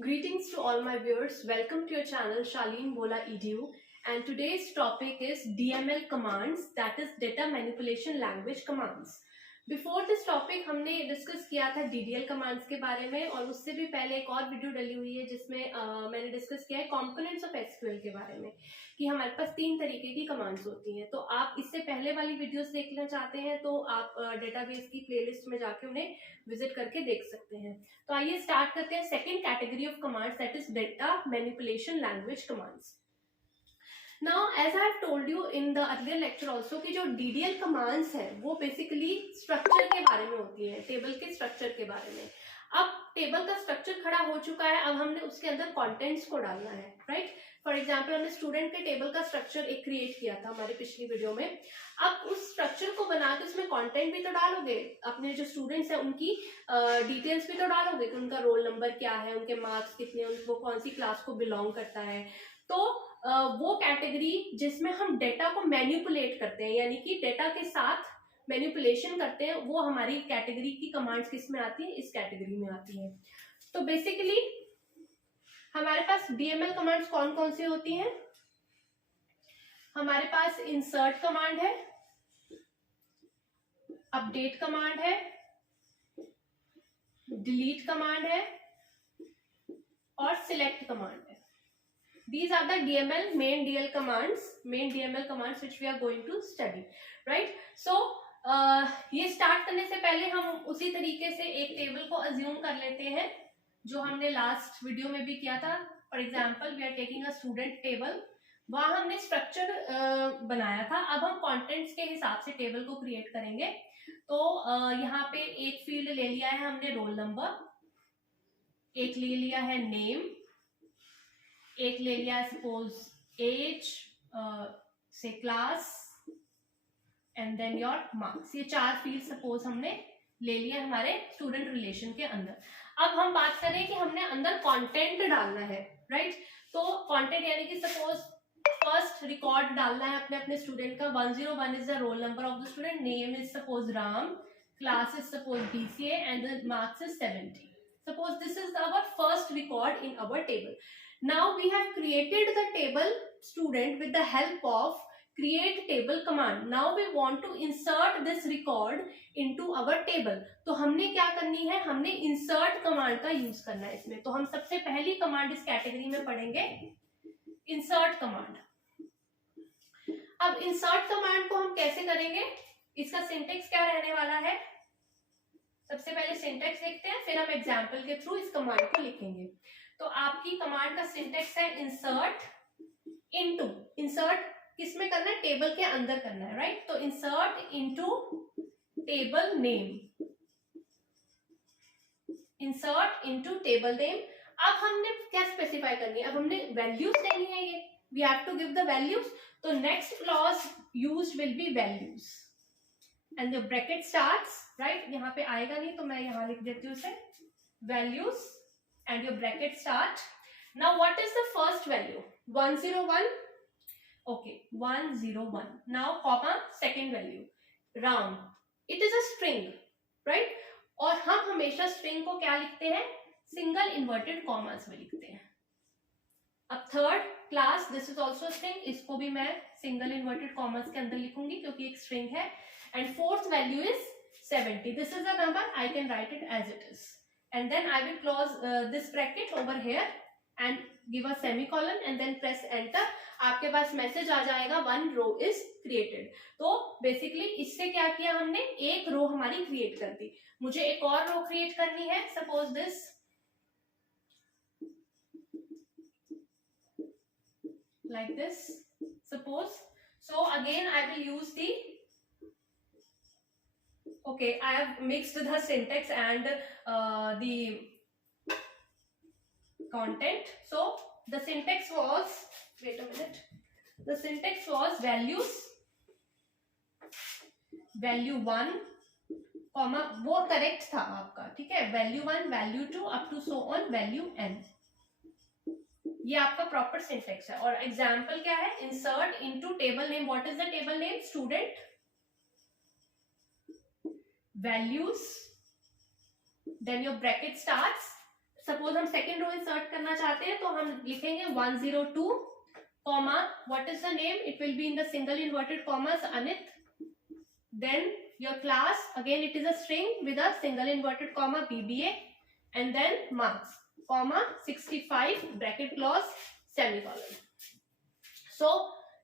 Greetings to all my viewers. Welcome to your channel Shaleen Bola Edu, and today's topic is DML commands, that is data manipulation language commands. Before this topic हमने discuss किया था DDL commands के बारे में, और उससे भी पहले एक और वीडियो डली हुई है जिसमें मैंने डिस्कस किया है कंपोनेंट्स ऑफ SQL के बारे में कि हमारे पास 3 तरीके की कमांड्स होती हैं. तो आप इससे पहले वाली वीडियोस देखना चाहते हैं तो आप डेटाबेस की प्लेलिस्ट में जाके उन्हें विजिट करके देख सकते हैं. तो आइए स्टार्ट करते हैं second category of commands, that is data manipulation language commands. Now, as I have told you in the earlier lecture also कि जो DDL commands है वो बेसिकली स्ट्रक्चर के बारे में होती है, टेबल के स्ट्रक्चर के बारे में. अब टेबल का स्ट्रक्चर खड़ा हो चुका है, अब हमने उसके अंदर कंटेंट्स को डालना है, राइट. फॉर एग्जांपल हमने स्टूडेंट के टेबल का स्ट्रक्चर एक क्रिएट किया था हमारी पिछली वीडियो में. अब उस स्ट्रक्चर को बना के उसमें कंटेंट भी तो डालोगे, अपने जो स्टूडेंट्स हैं उनकी डिटेल्स भी तो डालोगे कि उनका रोल नंबर क्या है, उनके मार्क्स कितने, वो कौन सी क्लास को बिलोंग करता है. तो वो कैटेगरी जिसमें हम डेटा को मैनिपुलेट करते हैं, यानी कि डेटा के साथ मैनिपुलेशन करते हैं, वो हमारी कैटेगरी की कमांड्स किस में आती है, इस कैटेगरी में आती है. तो बेसिकली हमारे पास डीएमएल कमांड्स कौन कौन सी होती हैं. हमारे पास इंसर्ट कमांड है, अपडेट कमांड है, डिलीट कमांड है और सिलेक्ट कमांड है. These are the DML main DL commands which we are going to study, right? So ये स्टार्ट करने से पहले हम उसी तरीके से एक टेबल को अज्यूम कर लेते हैं जो हमने लास्ट वीडियो में भी किया था. For example we are taking a student table, वहां हमने स्ट्रक्चर बनाया था. अब हम कंटेंट्स के हिसाब से टेबल को क्रिएट करेंगे. तो यहाँ पे एक फील्ड ले लिया है हमने रोल नंबर, एक ले लिया है नेम, एक ले लिया सपोज एज, से class and then your marks. ये 4 फील्ड सपोज हमने ले लिया हमारे स्टूडेंट रिलेशन के अंदर. अब हम बात करें कि हमने अंदर कंटेंट डालना है, राइट. तो कंटेंट यानी कि सपोज फर्स्ट रिकॉर्ड डालना है अपने अपने स्टूडेंट का. 101 is the roll number of the student, name is suppose Ram, class is suppose BCA and the marks is 70. Suppose this is our first record in our table. Now we have created the table student with the help of create table command. Now we want to insert this record into our table. तो हमने क्या करनी है, हमने insert command का use करना है इसमें. तो हम सबसे पहली कमांड इस कैटेगरी में पढ़ेंगे insert command. अब insert command को हम कैसे करेंगे, इसका सिंटेक्स क्या रहने वाला है. सबसे पहले सिंटेक्स देखते हैं, फिर हम एग्जाम्पल के थ्रू इस कमांड को लिखेंगे. तो आपकी कमांड का सिंटेक्स है इंसर्ट इनटू. इंसर्ट किस में करना है, टेबल के अंदर करना है, राइट. तो insert into table name, insert into table name. अब हमने क्या स्पेसिफाई करनी है, अब हमने वैल्यूज देनी है. ये we have to give the values. तो next clause used will be values and the bracket starts, right. यहाँ पे आएगा नहीं तो मैं यहाँ लिख देती हूँ उसे values and your bracket start. Now what is the first value, 101. Okay 101. Now comma second value Ram. It is a string, right. और हम हमेशा स्ट्रिंग को क्या लिखते हैं, सिंगल इन्वर्टेड कॉमास में लिखते हैं. अब third class, this is also string, इसको भी मैं सिंगल इन्वर्टेड कॉमास के अंदर लिखूंगी क्योंकि एक स्ट्रिंग है. And fourth value is 70. This is the number, I can write it as it is. And then I will close this bracket over here and give a semicolon and then press enter. आपके पास message आ जाएगा 1 row is created. तो basically इससे क्या किया हमने, एक रो हमारी create कर दी. मुझे एक और रो क्रिएट करनी है, suppose this like this, suppose. So again I will use the okay, I have mixed the syntax and the content. So the syntax was, wait a minute, the syntax was values, value 1 comma, वो correct था आपका, ठीक है. value 1, value 2 up to so on value n. ये आपका proper syntax है. और example क्या है, insert into table name. What is the table name, student, values, then your bracket starts, suppose हम सेकेंड रो इंसर्ट करना चाहते हैं तो हम लिखेंगे 102 comma what is the name, it will be in the single inverted commas Anit, then your class, again it is a string with a single inverted comma BBA, and then marks comma 65 bracket close semicolon. So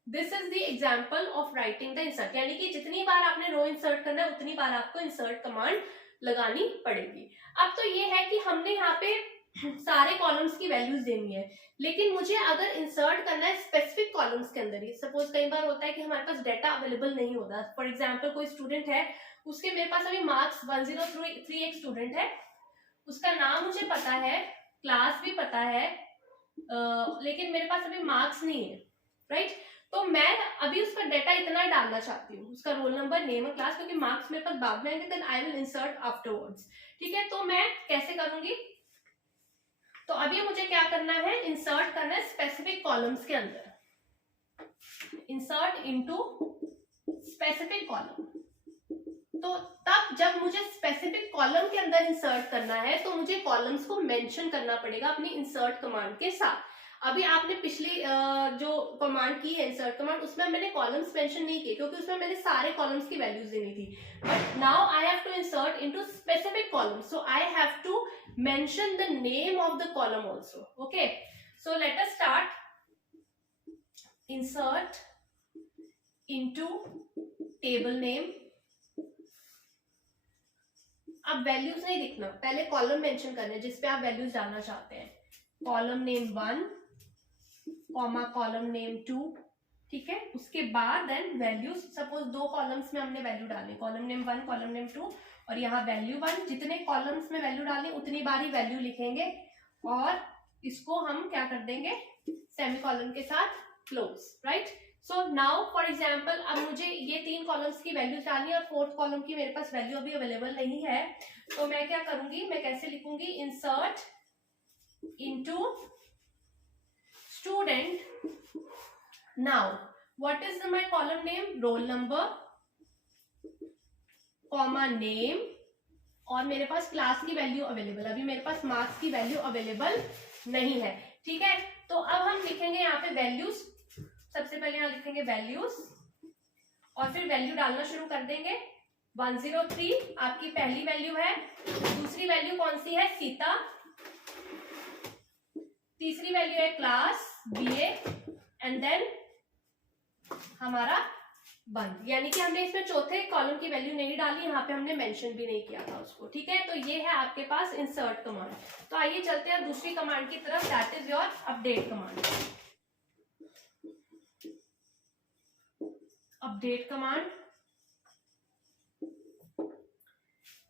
this is the example of writing the insert. यानी कि जितनी बार आपने रो insert करना है उतनी बार आपको insert command लगानी पड़ेगी. अब तो ये है कि हमने यहाँ पे सारे कॉलम्स की वैल्यूज देनी है, लेकिन मुझे अगर इंसर्ट करना है स्पेसिफिक कॉलम्स के अंदर ही. सपोज कई बार होता है कि हमारे पास डाटा अवेलेबल नहीं होता. फॉर एग्जाम्पल कोई स्टूडेंट है, उसके मेरे पास अभी मार्क्स 103 एक स्टूडेंट है, उसका नाम मुझे पता है, क्लास भी पता है, लेकिन मेरे पास अभी मार्क्स नहीं है, राइट. तो मैं अभी उसका डाटा इतना डालना चाहती हूँ, उसका रोल नंबर, नेम और क्लास, क्योंकि मार्क्स मेरे पास बाद में आएंगे, then I will insert afterwards. ठीक है, तो मैं कैसे करूंगी, तो अभी मुझे क्या करना है, इंसर्ट करना है स्पेसिफिक कॉलम्स के अंदर. Insert into specific column. तो तब जब मुझे स्पेसिफिक कॉलम के अंदर इंसर्ट करना है तो मुझे कॉलम्स को मेंशन करना पड़ेगा अपनी इंसर्ट कमांड के साथ. अभी आपने पिछली जो कमांड की है इंसर्ट कमांड, उसमें मैंने कॉलम्स मेंशन नहीं किए क्योंकि उसमें मैंने सारे कॉलम्स की वैल्यूज देनी थी. But now I have to insert into specific column, so I have to mention the name of the column also. Okay, so let us start. Insert into table name. अब values नहीं लिखना, पहले column mention करना है जिसपे आप values डालना चाहते हैं. Column name 1 comma column name 2. ठीक है, उसके बाद देन वैल्यूज. सपोज दो कॉलम्स में हमने वैल्यू डाली, कॉलम नेम 1 कॉलम नेम 2, और यहाँ वैल्यू 1. जितने कॉलम्स में वैल्यू डाली उतनी बार ही वैल्यू लिखेंगे, और इसको हम क्या कर देंगे, सेमीकोलन के साथ close, right. So now for example अब मुझे ये 3 कॉलम्स की वैल्यूज डालनी है और 4th कॉलम की मेरे पास वैल्यू अभी अवेलेबल नहीं है. तो मैं क्या करूंगी, मैं कैसे लिखूंगी, insert into student. Now what is my column name, roll number comma name, और मेरे पास क्लास की वैल्यू अवेलेबल, अभी मेरे पास मार्क्स की वैल्यू अवेलेबल नहीं है. ठीक है, तो अब हम लिखेंगे यहाँ पे वैल्यूज. सबसे पहले यहाँ लिखेंगे वैल्यूज और फिर वैल्यू डालना शुरू कर देंगे. 103 आपकी पहली वैल्यू है. दूसरी वैल्यू कौन सी है, सीता. तीसरी वैल्यू है क्लास BA, एंड देन हमारा बंद. यानी कि हमने इसमें चौथे कॉलम की वैल्यू नहीं डाली, यहाँ पे हमने मेंशन भी नहीं किया था उसको. ठीक है, तो ये है आपके पास इंसर्ट कमांड. तो आइए चलते हैं दूसरी कमांड की तरफ, that is your update command. Update command.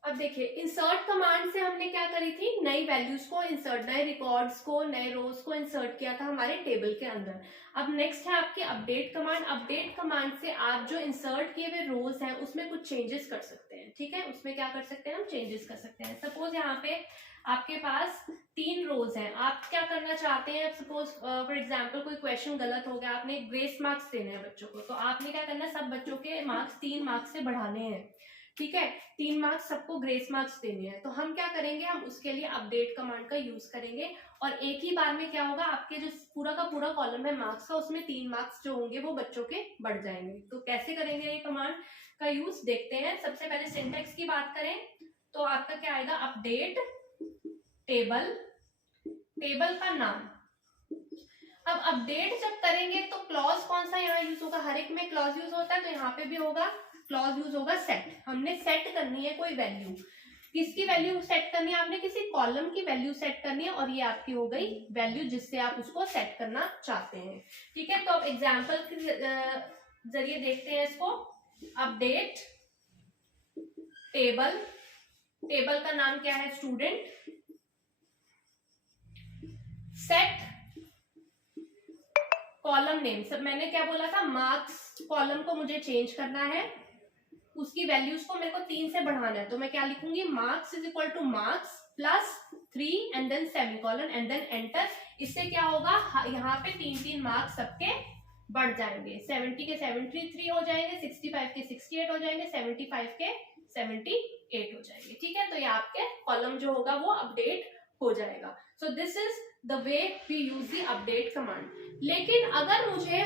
अब देखिए, इंसर्ट कमांड से हमने क्या करी थी, नई वैल्यूज को इंसर्ट, नए रिकॉर्ड्स को, नए रोज को इंसर्ट किया था हमारे टेबल के अंदर. अब नेक्स्ट है आपकी अपडेट कमांड. अपडेट कमांड से आप जो इंसर्ट किए हुए रोज हैं उसमें कुछ चेंजेस कर सकते हैं. ठीक है, उसमें क्या कर सकते हैं, हम चेंजेस कर सकते हैं. सपोज यहाँ पे आपके पास 3 रोज हैं, आप क्या करना चाहते हैं, सपोज फॉर एग्जाम्पल कोई क्वेश्चन गलत हो गया, आपने ग्रेस मार्क्स देने हैं बच्चों को, तो आपने क्या करना है, सब बच्चों के मार्क्स 3 मार्क्स से बढ़ाने हैं. ठीक है, 3 मार्क्स सबको ग्रेस मार्क्स देने हैं. तो हम क्या करेंगे, हम उसके लिए अपडेट कमांड का यूज करेंगे, और एक ही बार में क्या होगा, आपके जो पूरा का पूरा कॉलम है मार्क्स का, उसमें 3 मार्क्स जो होंगे वो बच्चों के बढ़ जाएंगे. तो कैसे करेंगे ये कमांड का यूज, देखते हैं. सबसे पहले सिंटैक्स की बात करें तो आपका क्या आएगा, अपडेट टेबल, टेबल का नाम. अब अपडेट जब करेंगे तो क्लॉज कौन सा यहाँ यूज होगा, हर एक में क्लॉज यूज होता है, तो यहाँ पे भी होगा क्लॉज यूज होगा सेट. हमने सेट करनी है कोई वैल्यू. किसकी वैल्यू सेट करनी है, आपने किसी कॉलम की वैल्यू सेट करनी है, और ये आपकी हो गई वैल्यू जिससे आप उसको सेट करना चाहते हैं. ठीक है, तो अब एग्जाम्पल के जरिए देखते हैं इसको. अपडेट टेबल, टेबल का नाम क्या है, स्टूडेंट. सेट कॉलम नेम, सब मैंने क्या बोला था, मार्क्स कॉलम को मुझे चेंज करना है, उसकी वैल्यूज को मेरे को 3 से बढ़ाना है. तो मैं क्या लिखूंगी, marks is equal to marks plus 3 and then semicolon and then enter. इससे क्या होगा, यहाँ पे 3 मार्क्स सबके बढ़ जाएंगे. 70 के 73 हो जाएंगे, 65 के 68 हो जाएंगे, 75 के 78 हो जाएंगे. ठीक है, तो ये आपके कॉलम जो होगा वो अपडेट हो जाएगा. So this is the way we use the update command. लेकिन अगर मुझे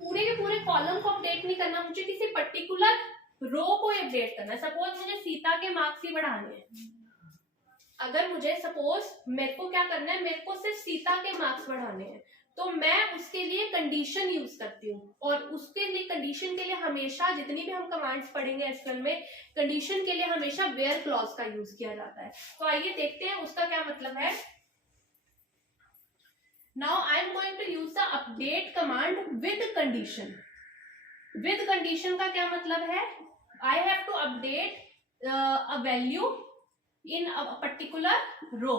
पूरे के पूरे कॉलम को अपडेट नहीं करना, मुझे किसी पर्टिकुलर रो को अपडेट करना है, सपोज मुझे सीता के मार्क्स ही बढ़ाने हैं, अगर मुझे सपोज मेरे को क्या करना है, मेरे को सिर्फ सीता के मार्क्स बढ़ाने हैं, तो मैं उसके लिए कंडीशन यूज करती हूँ। और उसके लिए कंडीशन के लिए हमेशा जितनी भी हम कमांड्स पढ़ेंगे एसक्यूएल में, कंडीशन के लिए हमेशा वेयर क्लॉज का यूज किया जाता है। तो आइए देखते हैं उसका क्या मतलब है। Now I am going to use the update command with condition. With condition का क्या मतलब है, I have to update a value in a particular row.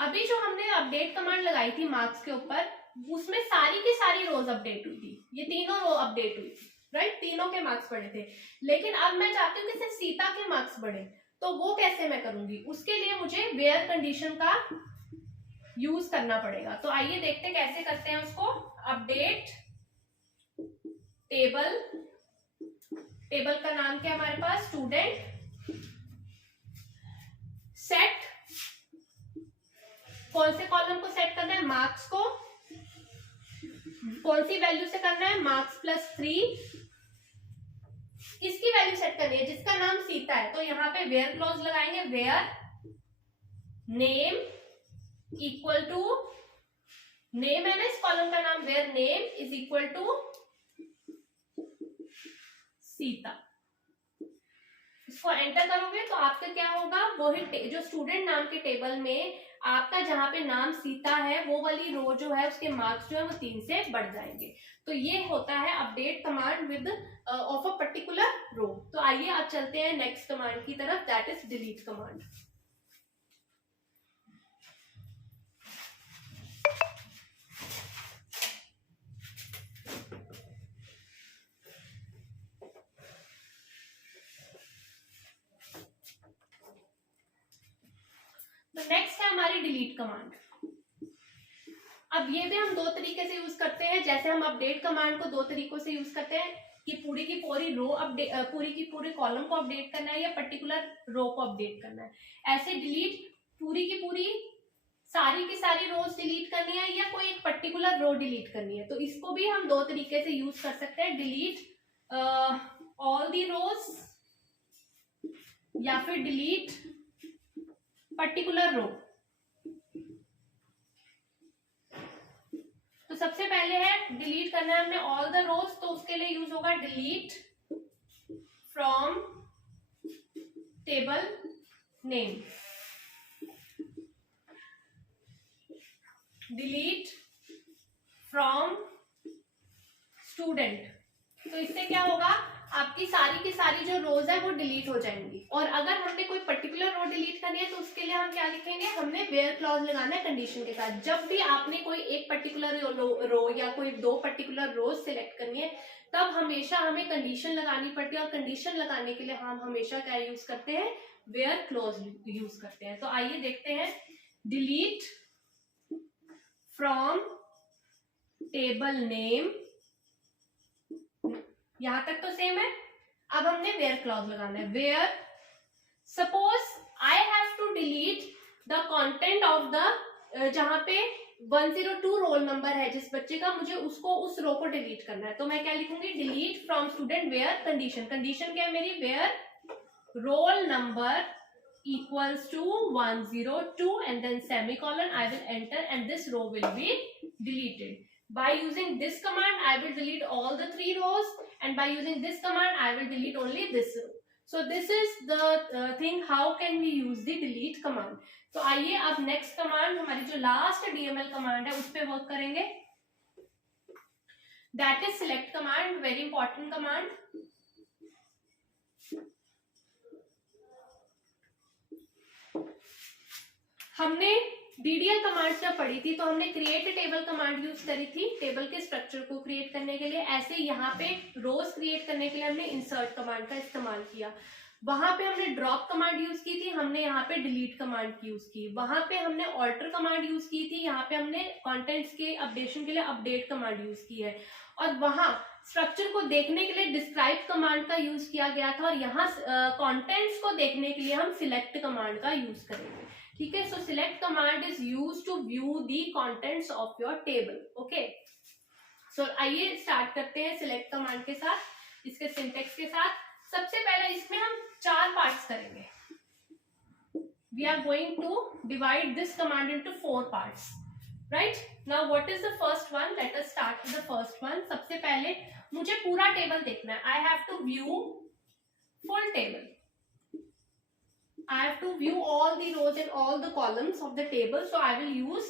अभी जो हमने अपडेट कमांड लगाई थी मार्क्स के ऊपर, उसमें सारी की सारी रोज अपडेट हुई थी, ये तीनों रो अपडेट हुई थी, राइट, तीनों के मार्क्स बढ़े थे। लेकिन अब मैं चाहती हूँ कि सिर्फ सीता के मार्क्स बढ़े, तो वो कैसे मैं करूंगी, उसके लिए मुझे वेयर कंडीशन का यूज करना पड़ेगा। तो आइए देखते हैं कैसे करते हैं उसको। अपडेट टेबल, टेबल का नाम क्या है हमारे पास, स्टूडेंट, सेट, कौन से कॉलम को सेट करना है, मार्क्स को, कौन सी वैल्यू से करना है, मार्क्स प्लस 3, किसकी वैल्यू सेट करनी है, जिसका नाम सीता है, तो यहाँ पे वेयर क्लॉज लगाएंगे, where name equal to, name है ना इस कॉलम का नाम, where name is equal to Sita. इसको एंटर करोगे तो आपका क्या होगा, वो ही जो स्टूडेंट नाम के टेबल में आपका जहां पे नाम सीता है, वो वाली रो जो है उसके मार्क्स जो है वो 3 से बढ़ जाएंगे। तो ये होता है update command with of a particular row. तो आइए अब चलते हैं नेक्स्ट कमांड की तरफ, दैट इज डिलीट कमांड। तो नेक्स्ट है हमारी डिलीट कमांड। अब ये भी हम दो तरीके से यूज करते हैं, जैसे हम अपडेट कमांड को दो तरीकों से यूज करते हैं कि पूरी की पूरी रो अपडेट, पूरी की पूरी कॉलम को अपडेट करना है या पर्टिकुलर रो को अपडेट करना है। ऐसे डिलीट पूरी की पूरी सारी की सारी रोज डिलीट करनी है या कोई एक पर्टिकुलर रो डिलीट करनी है, तो इसको भी हम दो तरीके से यूज कर सकते हैं, डिलीट ऑल दी रोज या फिर डिलीट पर्टिकुलर रो। तो सबसे पहले है डिलीट करना है हमने ऑल द रोज, तो उसके लिए यूज होगा delete from table name, delete from student. तो इससे क्या होगा, आपकी सारी की सारी जो रोज है वो डिलीट हो जाएंगी। और अगर हमने कोई पर्टिकुलर रो डिलीट करनी है तो उसके लिए हम क्या लिखेंगे, हमने वेयर क्लॉज लगाना है कंडीशन के साथ। जब भी आपने कोई एक पर्टिकुलर रो या कोई दो पर्टिकुलर रोज सिलेक्ट करनी है, तब हमेशा हमें कंडीशन लगानी पड़ती है, और कंडीशन लगाने के लिए हम हमेशा क्या यूज करते हैं, वेयर क्लॉज यूज करते हैं। तो आइए देखते हैं, डिलीट फ्रॉम टेबल नेम, यहां तक तो सेम है। अब हमने वेयर क्लॉज लगाना है, where suppose I have to delete the content of the, जहां पे 102 रोल नंबर है जिस बच्चे का, मुझे उसको उस रो को डिलीट करना है, तो मैं क्या लिखूंगी, delete from student where condition, condition क्या है मेरी, where roll number equals to 102 and then semicolon, I will enter and this row will be deleted. By using this command I will delete all the 3 rows, and by using this command I will delete only this row. So this is the thing how can we use the delete command. तो आइए अब next command, हमारी जो last DML command है उस पे work करेंगे, that is select command, very important command. हमने डीडीएल कमांड जब पढ़ी थी तो हमने क्रिएट टेबल कमांड यूज करी थी टेबल के स्ट्रक्चर को क्रिएट करने के लिए। ऐसे यहाँ पे रोज क्रिएट करने के लिए हमने इंसर्ट कमांड का इस्तेमाल किया। वहां पे हमने ड्रॉप कमांड यूज की थी, हमने यहाँ पे डिलीट कमांड यूज की। वहां पे हमने ऑल्टर कमांड यूज की थी, यहाँ पे हमने कंटेंट्स के अपडेशन के लिए अपडेट कमांड यूज की है। और वहां स्ट्रक्चर को देखने के लिए डिस्क्राइब कमांड का यूज किया गया था, और यहाँ कंटेंट्स को देखने के लिए हम सिलेक्ट कमांड का यूज करेंगे। ठीक है. So select command is use to view the contents of your table. Okay, so आइए स्टार्ट करते हैं सिलेक्ट कमांड के साथ, इसके सिंटेक्स के साथ. सबसे पहले इसमें हम 4 पार्ट्स करेंगे. We are going to divide this command into 4 parts. Right now what is the first one? Let us start with the first one. सबसे पहले मुझे पूरा टेबल देखना है. I have to view full table. I have to view all the rows and all the columns of the table. So I will use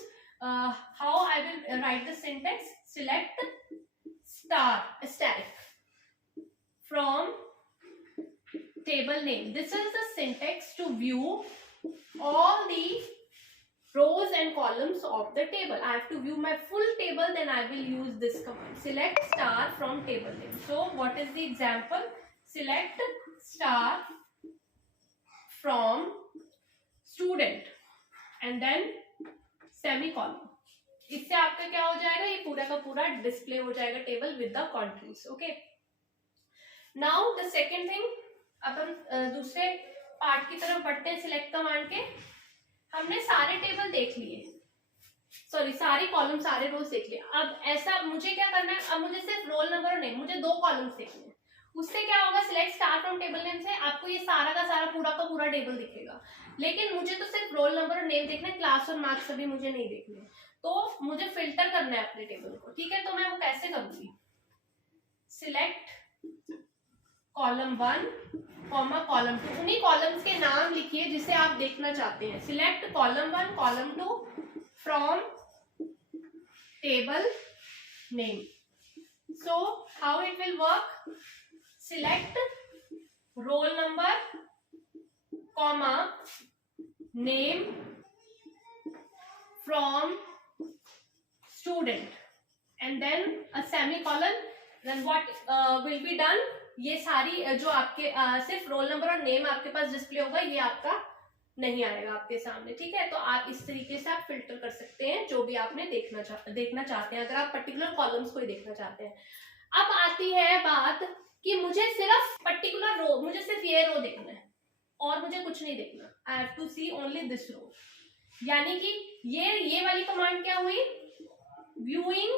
how I will write the syntax. Select static from table name. This is the syntax to view all the rows and columns of the table. I have to view my full table, then I will use this command. Select star from table name. So what is the example? Select star from student and then semicolon. इससे आपका क्या हो जाएगा? ये पूरा का पूरा display हो जाएगा table with the countries. Okay, now the second thing. अब हम दूसरे पार्ट की तरफ बढ़ते हैं सिलेक्ट कमांड के. हमने सारे टेबल देख लिए, सॉरी सारे कॉलम सारे रोज देख लिए. अब ऐसा मुझे क्या करना है? अब मुझे सिर्फ रोल नंबर और नेम, मुझे 2 कॉलम्स देखने हैं. उससे क्या होगा? Select star from table name से आपको ये सारा का सारा पूरा का पूरा टेबल दिखेगा. लेकिन मुझे तो सिर्फ रोल नंबर और नेम देखना है, क्लास और मार्क्स अभी मुझे नहीं देखने. तो मुझे फिल्टर करना है अपने टेबल को. ठीक है, तो मैं वो कैसे करूंगी? Select column 1 comma column 2. उन्हीं कॉलम्स के नाम लिखिए जिसे आप देखना चाहते हैं. Select column 1 column 2 from table name. So how it will work? Select roll number, comma, name from student and then a semicolon. Then what will be done? ये सारी जो आपके सिर्फ रोल नंबर और नेम आपके पास डिस्प्ले होगा, ये आपका नहीं आएगा आपके सामने. ठीक है, तो आप इस तरीके से आप फिल्टर कर सकते हैं जो भी आपने देखना चाहते हैं, अगर आप पर्टिकुलर कॉलम्स को ही देखना चाहते हैं. अब आती है बात कि मुझे सिर्फ पर्टिकुलर रो, मुझे सिर्फ ये रो देखना है और मुझे कुछ नहीं देखना. I have to see only this row. यानी कि ये वाली कमांड क्या हुई? Viewing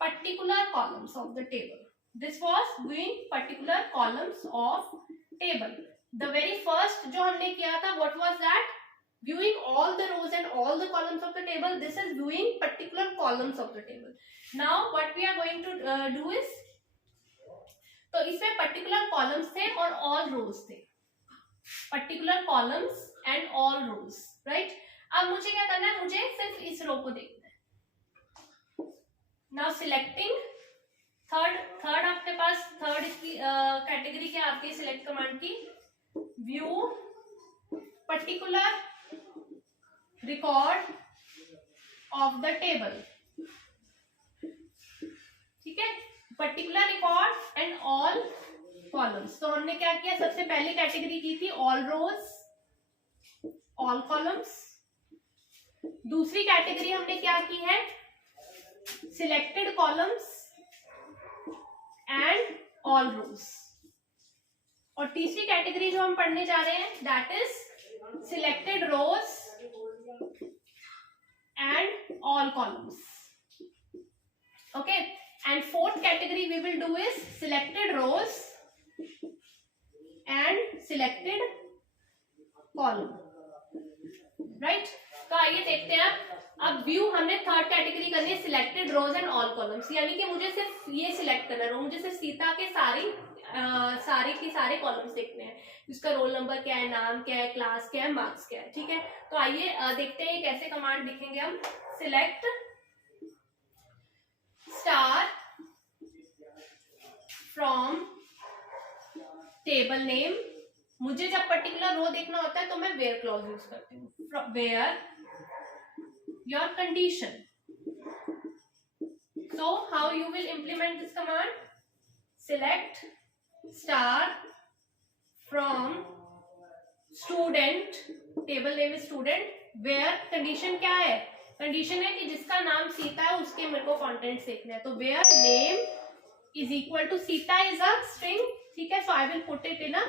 particular columns of the table. This was viewing particular columns of table. The very first जो हमने किया था, what was that? viewing all the rows and all the columns of the table. This is viewing particular columns of the table. Now what we are going to do is, तो इसमें particular columns थे और all rows थे. Particular columns and all rows. Right, अब मुझे क्या करना है? मुझे सिर्फ इस रो को देखना है. नाउ सिलेक्टिंग थर्ड आपके पास थर्ड इसकी कैटेगरी क्या आपकी सिलेक्ट कमांड की? View particular record of the table. ठीक है, particular record and all columns. तो हमने क्या किया? सबसे पहली कैटेगरी की थी ऑल रोज ऑल कॉलम्स. दूसरी कैटेगरी हमने क्या की है? Selected columns and all rows. और तीसरी कैटेगरी जो हम पढ़ने जा रहे हैं, that is selected rows and all columns. Okay, and fourth category we will do is selected rows and selected column. right, तो आइए देखते हैं. अब व्यू हमने थर्ड कैटेगरी करनी है, selected rows and all columns. यानी कि मुझे सिर्फ ये सिलेक्ट करना है, मुझे सिर्फ सीता के सारे कॉलम्स देखने हैं. उसका रोल नंबर क्या है, नाम क्या है, क्लास क्या है, मार्क्स क्या है. ठीक है, तो आइए देखते हैं कैसे कमांड लिखेंगे हम. Select star from table name. मुझे जब पर्टिकुलर रो देखना होता है तो मैं वेयर क्लॉज यूज करती हूँ. Where your condition. So how you will implement this command? Select star from student. Table name is student. Where condition क्या है? कंडीशन है कि जिसका नाम सीता है उसके मेरे को कंटेंट देखना है. तो where name is equal to Sita is a string, ठीक है. So I will put it in a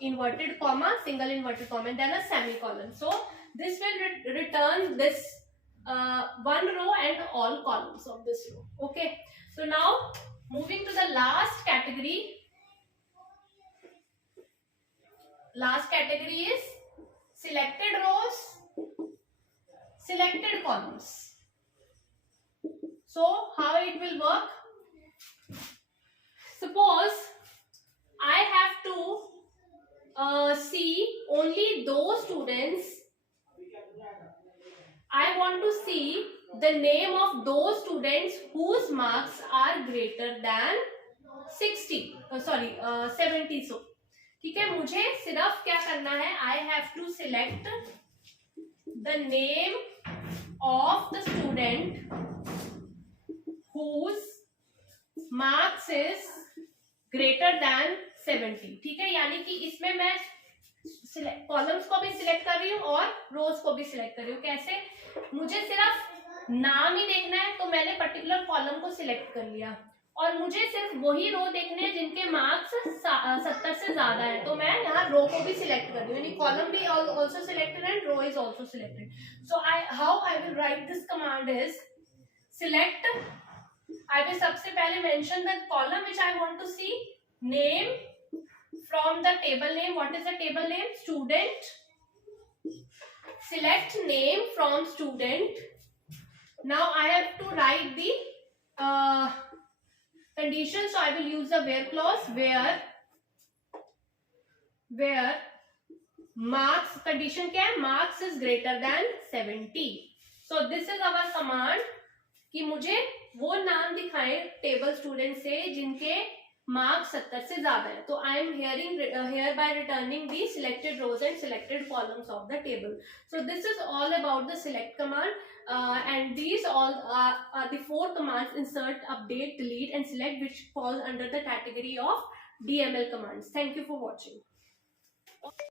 inverted comma, single inverted comma, and then a semicolon. So this will return this one row and all columns of this row. Okay. So now moving to the last category. Last category is selected rows, selected columns. So how it will work? Suppose I have to see only those students. I want to see the name of those students whose marks are greater than 60. 70. So ठीक है, मुझे सिर्फ क्या करना है, I have to select the name of the student whose marks is greater than 70. ठीक है, यानी कि इसमें मैं कॉलम्स को भी सिलेक्ट कर रही हूँ और रोज को भी सिलेक्ट कर रही हूँ. कैसे? मुझे सिर्फ नाम ही देखना है, तो मैंने पर्टिकुलर कॉलम को सिलेक्ट कर लिया, और मुझे सिर्फ वही रो देखने हैं जिनके मार्क्स 70 से ज्यादा है, तो मैं यहाँ रो को भी सिलेक्ट कर रही हूँ, यानी कॉलम भी also selected and row is also selected. So how I will write this command is select. I will सबसे पहले mention the column which I want to see, name from the table name. What is the table name? Student. Select name from student. Now I have to write the condition, so I will use the where clause, where marks, condition क्या है, marks is greater than 70. So this is our command कि मुझे वो नाम दिखाएं table student से जिनके marks 70 से ज्यादा है. तो I am here by returning the selected rows and selected columns of the table. So this is all about the select command, and these all are the 4 commands: insert, update, delete and select, which falls under the category of DML commands. Thank you for watching.